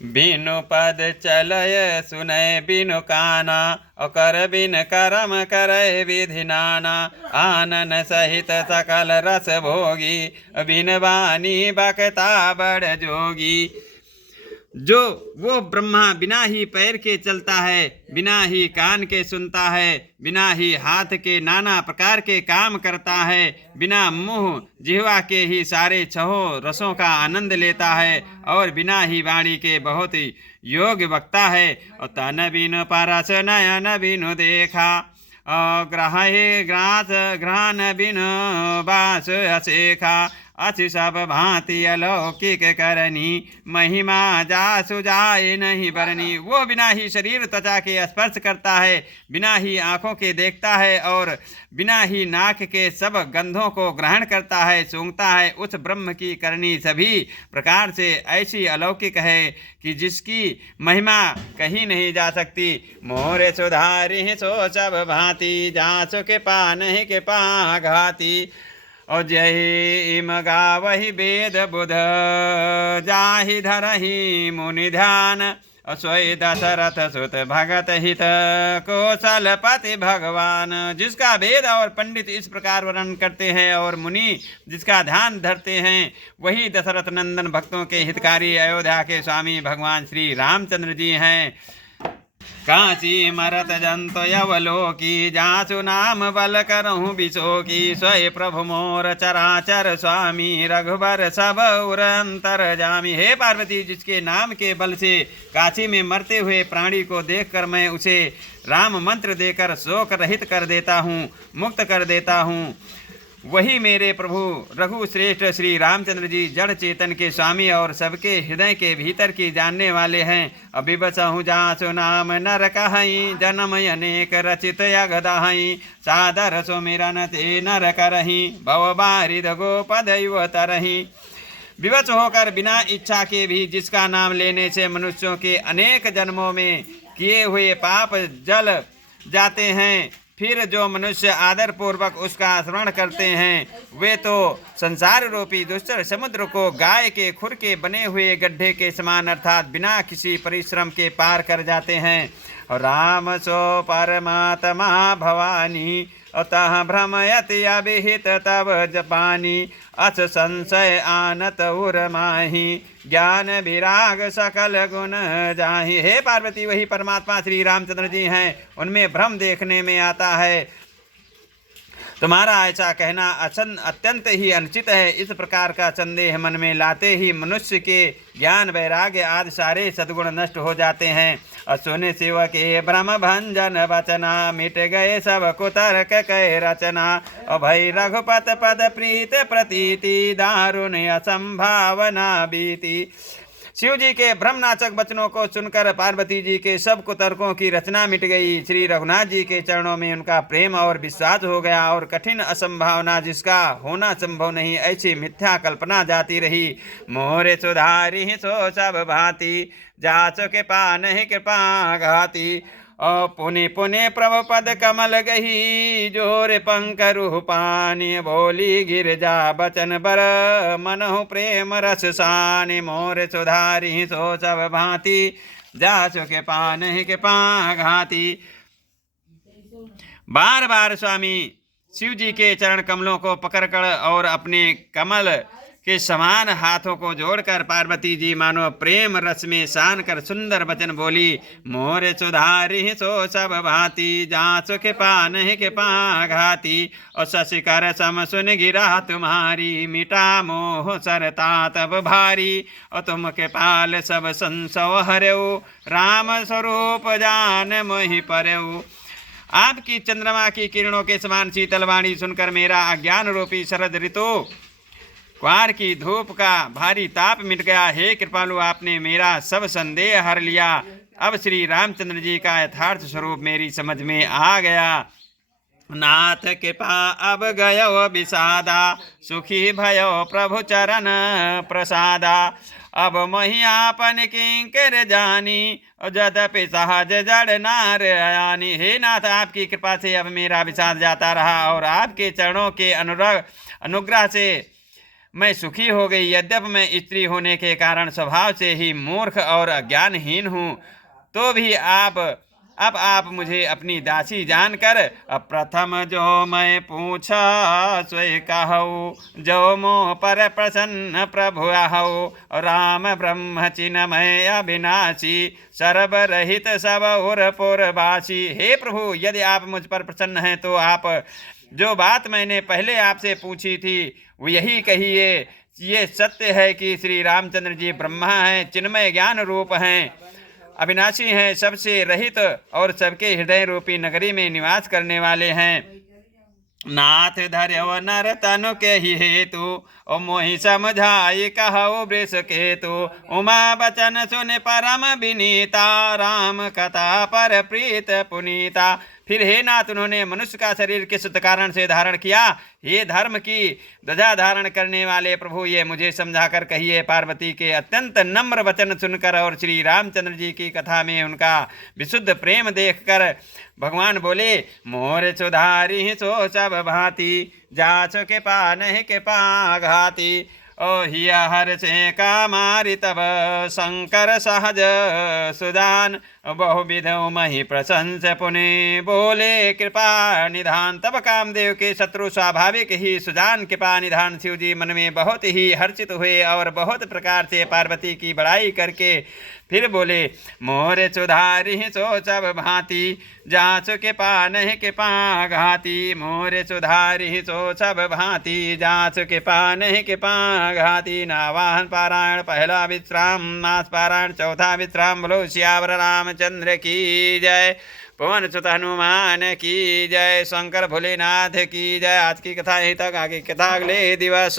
बिनु पद चलय सुनय बिनु काना, अकर बिन करम करय विधि नाना। आनन सहित सकल रस भोगी, बिन वाणी बकता बड़ जोगी। जो वो ब्रह्मा बिना ही पैर के चलता है, बिना ही कान के सुनता है, बिना ही हाथ के नाना प्रकार के काम करता है, बिना मुंह जिह्वा के ही सारे छहों रसों का आनंद लेता है, और बिना ही वाणी के बहुत ही योग्य वक्ता है। और तन बिनु परस नयन बिनु देखा, ग्रहण बिनु बास असेखा। अति सब भांति अलौकिक करनी, महिमा जासु जाए नहीं बरनी। वो बिना ही शरीर त्वचा के स्पर्श करता है, बिना ही आँखों के देखता है, और बिना ही नाक के सब गंधों को ग्रहण करता है, सूंघता है। उस ब्रह्म की करनी सभी प्रकार से ऐसी अलौकिक है कि जिसकी महिमा कहीं नहीं जा सकती। मोरे सुधारी सो सब भांति, जासु के पा नहीं के पा घाती। और जही मगावही वेद बुध, जाहि धरही मुनि ध्यान। सोई दशरथ सुत भगत हित, कौशलपति भगवान। जिसका वेद और पंडित इस प्रकार वर्णन करते हैं और मुनि जिसका ध्यान धरते हैं, वही दशरथ नंदन भक्तों के हितकारी अयोध्या के स्वामी भगवान श्री रामचंद्र जी हैं। काशी मरत जंतो यवलोकी, जासु नाम बल करहूँ बिशोकी। स्वय प्रभु मोर चराचर स्वामी, रघुबर सब उर अंतर जामी। हे पार्वती, जिसके नाम के बल से काशी में मरते हुए प्राणी को देखकर मैं उसे राम मंत्र देकर शोक रहित कर देता हूँ, मुक्त कर देता हूँ, वही मेरे प्रभु रघु श्रेष्ठ श्री रामचंद्र जी जड़ चेतन के स्वामी और सबके हृदय के भीतर की जानने वाले हैं। अभिबसहु जासु नाम नर कहई, जन्म अनेक रचित यगदहई। सादर सुमिरन ते नर करही, भव बारिद गोपद युव तरही। विवश होकर बिना इच्छा के भी जिसका नाम लेने से मनुष्यों के अनेक जन्मों में किए हुए पाप जल जाते हैं, फिर जो मनुष्य आदर पूर्वक उसका स्मरण करते हैं, वे तो संसार रूपी दुष्टर समुद्र को गाय के खुर के बने हुए गड्ढे के समान अर्थात बिना किसी परिश्रम के पार कर जाते हैं। राम सो परमात्मा भवानी, अतः भ्रमयति अभिहित तब जपानी। अस संशय आनत उर माही, ज्ञान विराग सकल गुण जाहि। हे पार्वती, वही परमात्मा श्री रामचंद्र जी हैं, उनमें भ्रम देखने में आता है। तुम्हारा ऐसा कहना अत्यंत ही अनुचित है। इस प्रकार का संदेह मन में लाते ही मनुष्य के ज्ञान वैराग्य आदि सारे सद्गुण नष्ट हो जाते हैं। सुन शिव के भ्रम भंजन वचना, मिट गए सब कुतर्क कह रचना। अभय रघुपत पद प्रीत प्रतीति, दारुण असंभावना बीती। शिव जी के भ्रमनाशक वचनों को सुनकर पार्वती जी के सब कुतर्कों की रचना मिट गई। श्री रघुनाथ जी के चरणों में उनका प्रेम और विश्वास हो गया, और कठिन असंभावना जिसका होना संभव नहीं ऐसी मिथ्या कल्पना जाती रही। मोरे सुधारी सो सब भांति, जासु के पा नहीं कृपा घाती। पुनि पुनि प्रभु पद कमल गही, जोर पंकरु पानी। बोली गिरजा बचन बर, मनहु प्रेम रस सानि। मोर सुधारी सो सब भांति, जासु के पा नहीं के पा घाती। बार बार स्वामी शिव जी के चरण कमलों को पकड़कर और अपने कमल के समान हाथों को जोड़कर पार्वती जी मानो प्रेम रस में सान कर सुंदर वचन बोली। मोर सुधारी सो सब भांति, जासु के पा नहीं के पा घाती। और शशिकर सम सुन गिरा तुम्हारी, मिटा मोह सरता तब भारी। और तुम के पाल सब संसव हरऊ, राम स्वरूप जान मोहि परऊ। आपकी चंद्रमा की किरणों के समान शीतल वाणी सुनकर मेरा अज्ञान रूपी शरद ऋतु क्वार की धूप का भारी ताप मिट गया। हे कृपालु, आपने मेरा सब संदेह हर लिया। अब श्री रामचंद्र जी का यथार्थ स्वरूप मेरी समझ में आ गया। नाथ कृपा अब गयो विषादा, सुखी भयो प्रभु चरण प्रसादा। अब मही आपन किंकर जानी, जदपि सहज जड़ नार आयानी। हे नाथ, आपकी कृपा से अब मेरा विषाद जाता रहा और आपके चरणों के अनुग्रह से मैं सुखी हो गई। यद्यपि मैं स्त्री होने के कारण स्वभाव से ही मूर्ख और अज्ञानहीन हूँ, तो भी आप मुझे अपनी दासी जानकर प्रथम जो मैं पूछा सोई कहूँ, जो मोह पर प्रसन्न प्रभु आहू, राम ब्रह्म चिन्मय अविनाशी, सर्व रहित सब उर पुरवासी। हे प्रभु, यदि आप मुझ पर प्रसन्न हैं तो आप जो बात मैंने पहले आपसे पूछी थी वो यही कहिए। ये सत्य है कि श्री रामचंद्र जी ब्रह्मा हैं, चिन्मय ज्ञान रूप हैं, अविनाशी हैं, सबसे रहित और सबके हृदय रूपी नगरी में निवास करने वाले हैं। नाथ धर्यव नर तनु के ही हेतु, ओ मोहि समझाई कहु वृष केतु, उमा बचन सुन परम विनीता, राम कथा पर प्रीत पुनीता। फिर हे नाथ, उन्होंने मनुष्य का शरीर किस कारण से धारण किया? ये धर्म की ध्वजा धारण करने वाले प्रभु, ये मुझे समझाकर कहिए। पार्वती के अत्यंत नम्र वचन सुनकर और श्री रामचंद्र जी की कथा में उनका विशुद्ध प्रेम देखकर भगवान बोले, मोर सुधारी सो सब भांति, जासो के पा नहीं के पा घाती, ओ हिया हर से कामारि तब शंकर सहज सुदान, बहुविध मही प्रशंस पुनि बोले कृपा निधान। तब कामदेव के शत्रु स्वाभाविक ही सुजान कृपा निधान शिव जी मन में बहुत ही हर्षित हुए और बहुत प्रकार से पार्वती की बड़ाई करके फिर बोले, मोर सुधारी सो सब भांति, जासु के पा नहीं के पा घाती, मोर सुधारी सो सब भांति, जासु के पा नहीं के पा घाती। नावाहन पारायण पहला विश्राम, मास पारायण चौथा विश्राम। बोलो सियावर रामचंद्र की जय, पवन सुत हनुमान की जय, शंकर भोलेनाथ की जय। आज की कथा यहीं तक, आगे कथा अगले दिवस।